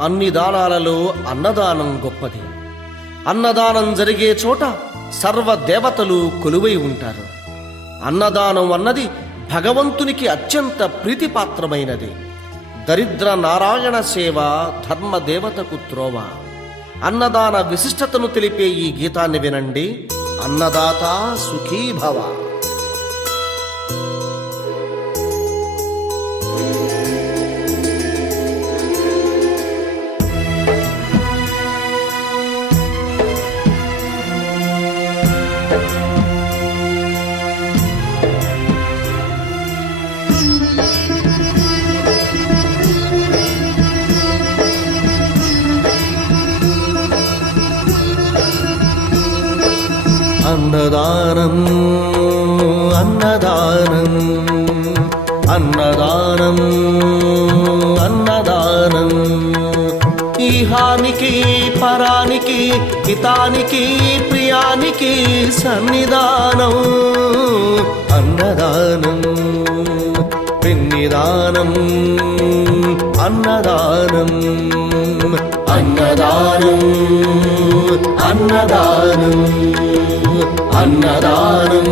అన్ని దానాలలో అన్నదానం గొప్పది. అన్నదానం జరిగే చోట సర్వదేవతలు కొలువై ఉంటారు. అన్నదానం అన్నది భగవంతునికి అత్యంత ప్రీతిపాత్రమైనది. దరిద్ర నారాయణ సేవ ధర్మదేవతకు త్రోవ. అన్నదాన విశిష్టతను తెలిపే ఈ గీతాన్ని వినండి. అన్నదాత సుఖీభవ. అన్నదానం అన్నదానం అన్నదానం అన్నదానం. ఈహానికి పరానికి హితానికి ప్రియానికి సన్నిధానం. అన్నదానం పిన్నిదానం అన్నదానం అన్నదానం అన్నదానం అన్నదానం